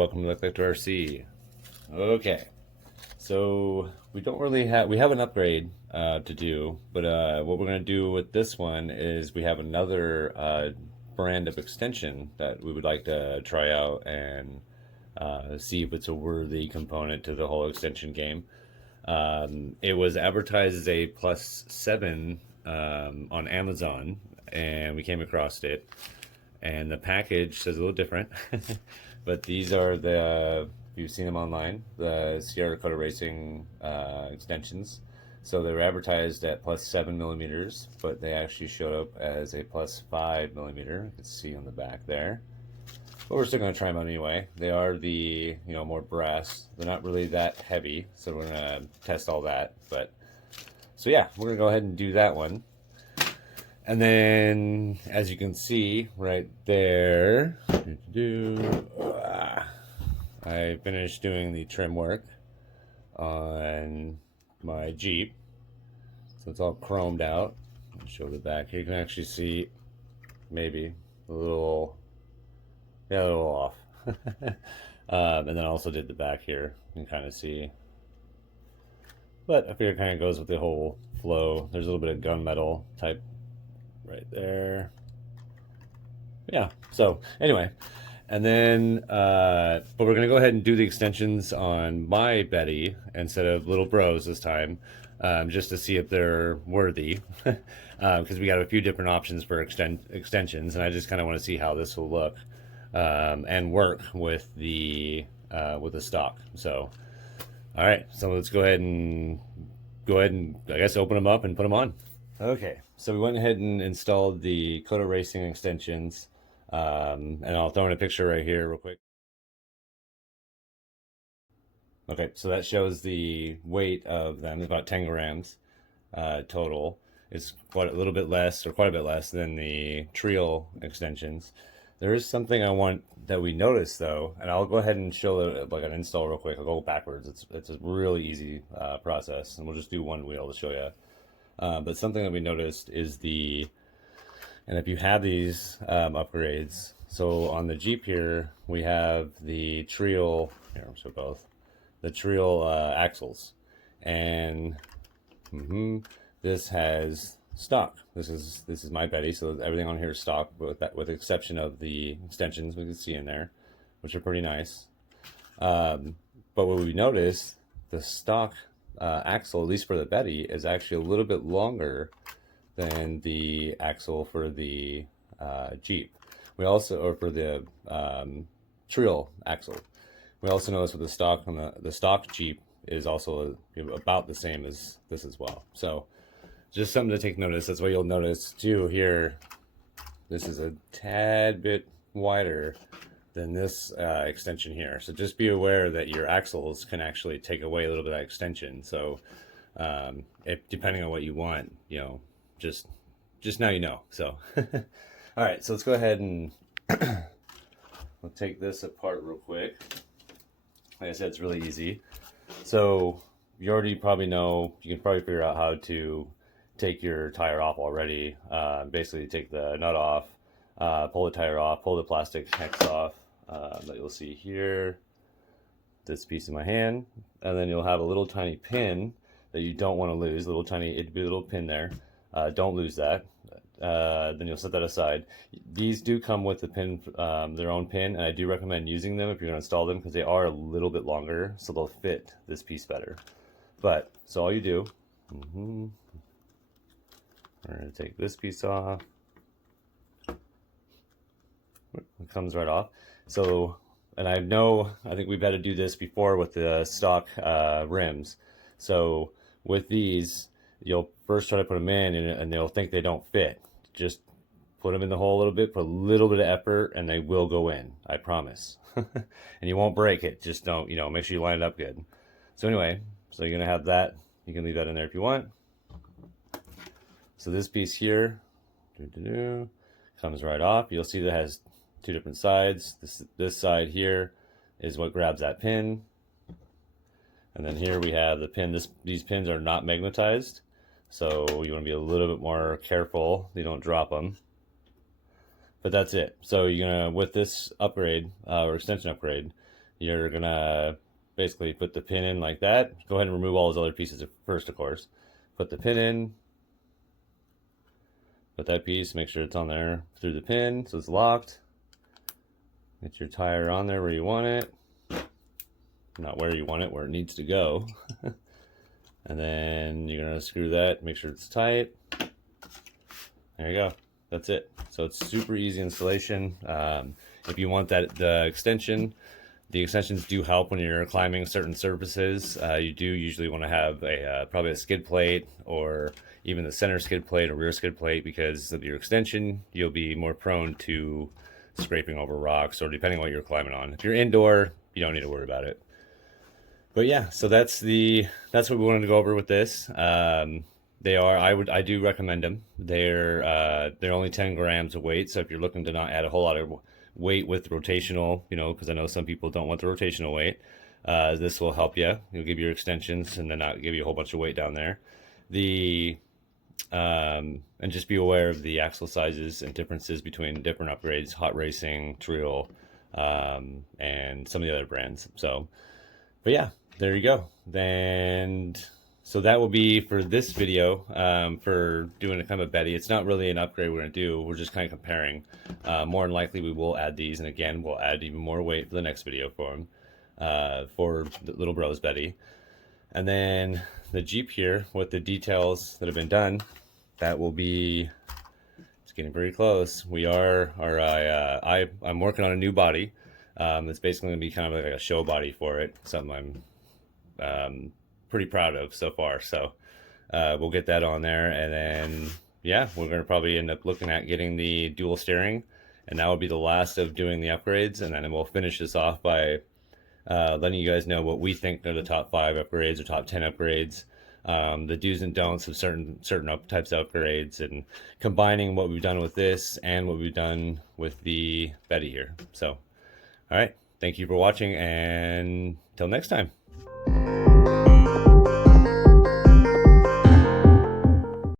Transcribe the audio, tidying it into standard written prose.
welcome to Collector RC. Okay, so we don't really we have an upgrade to do, but what we're going to do with this one is we have another brand of extension that we would like to try out and see if it's a worthy component to the whole extension game. It was advertised as a +7 on Amazon, and we came across it. And the package says a little different, but these are the, if you've seen them online, the Sierra Coda Racing extensions. So they were advertised at +7 millimeters, but they actually showed up as a +5 millimeter. You can see on the back there. But we're still going to try them out anyway. They are the, more brass. They're not really that heavy, so we're going to test all that. But so yeah, we're going to go ahead and do that one. And then, as you can see right there, I finished doing the trim work on my Jeep. So it's all chromed out. I'll show the back here. You can actually see maybe a little off. And then I also did the back here. You can kind of see. But I figure it kind of goes with the whole flow. There's a little bit of gunmetal type right there. Yeah, so anyway, and then but we're gonna go ahead and do the extensions on my Betty instead of Little Bros this time, just to see if they're worthy, because we got a few different options for extensions, and I just kind of want to see how this will look and work with the stock. So all right, so let's go ahead and I guess open them up and put them on. Okay, so we went ahead and installed the Coda Racing extensions, and I'll throw in a picture right here real quick. Okay, so that shows the weight of them. It's about 10 grams total. It's quite a bit less than the Trio extensions. There is something I want that we noticed though, and I'll go ahead and show it like an install real quick. I'll go backwards. It's a really easy process, and we'll just do one wheel to show you. But something that we noticed is and if you have these upgrades, so on the Jeep here, we have the Trio, here, I'll show both, the Trio axles, and this has stock. This is my Betty, so everything on here is stock, with the exception of the extensions we can see in there, which are pretty nice. But what we noticed, the stock axle, at least for the Betty, is actually a little bit longer than the axle for the Jeep. We also, or for the Trio axle. We also noticed with the stock on the stock Jeep is also about the same as this as well. So just something to take notice. That's why you'll notice too here, this is a tad bit wider than this extension here. So just be aware that your axles can actually take away a little bit of that extension. So if depending on what you want, just now you know. So all right, so let's go ahead and we'll take this apart real quick. Like I said, it's really easy. So you already probably know, you can probably figure out how to take your tire off already. Basically take the nut off, pull the tire off, pull the plastic hex off, that you'll see here, this piece in my hand, and then you'll have a little tiny pin that you don't want to lose. It'd be a little pin there. Don't lose that. Then you'll set that aside. These do come with the pin, their own pin, and I do recommend using them if you're going to install them, because they are a little bit longer, so they'll fit this piece better. But so all you do, we're going to take this piece off. It comes right off. So, and I think we've had to do this before with the stock rims. So with these, you'll first try to put them in, and they'll think they don't fit. Just put them in the hole a little bit, put a little bit of effort, and they will go in. I promise. And you won't break it. Just don't, make sure you line it up good. So anyway, so you're going to have that. You can leave that in there if you want. So this piece here comes right off. You'll see that it has two different sides. This side here is what grabs that pin, and then here we have the pin. These pins are not magnetized, so you want to be a little bit more careful you don't drop them. But that's it. So you're gonna, with this upgrade or extension upgrade, you're gonna basically put the pin in like that. Go ahead and remove all those other pieces first, of course. Put the pin in, put that piece, make sure it's on there through the pin so it's locked. Get your tire on there where you want it. Not where you want it, where it needs to go. And then you're gonna screw that, make sure it's tight. There you go. That's it. So it's super easy installation. If you want the extensions do help when you're climbing certain surfaces. You do usually want to have probably a skid plate, or even the center skid plate or rear skid plate, because of your extension, you'll be more prone to scraping over rocks, or depending on what you're climbing on. If you're indoor, you don't need to worry about it. But yeah, so that's what we wanted to go over with this. I do recommend them. They're only 10 grams of weight, so if you're looking to not add a whole lot of weight with rotational, because I know some people don't want the rotational weight, this will help you. You'll give your extensions and then not give you a whole bunch of weight down there. And just be aware of the axle sizes and differences between different upgrades, Hot Racing, Trial, and some of the other brands. So, but yeah, there you go. So that will be for this video, for doing a kind of a Betty. It's not really an upgrade we're going to do. We're just kind of comparing. More than likely we will add these, and again, we'll add even more weight for the next video for him, for the little bro's Betty. And then the Jeep here with the details that have been done, that will be, it's getting very close. I'm working on a new body. It's basically going to be kind of like a show body for it, something I'm pretty proud of so far. So we'll get that on there, and then yeah, we're going to probably end up looking at getting the dual steering, and that will be the last of doing the upgrades. And then we'll finish this off by letting you guys know what we think are the top 5 upgrades or top 10 upgrades, the do's and don'ts of certain types of upgrades, and combining what we've done with this and what we've done with the Betty here. So all right, thank you for watching, and till next time.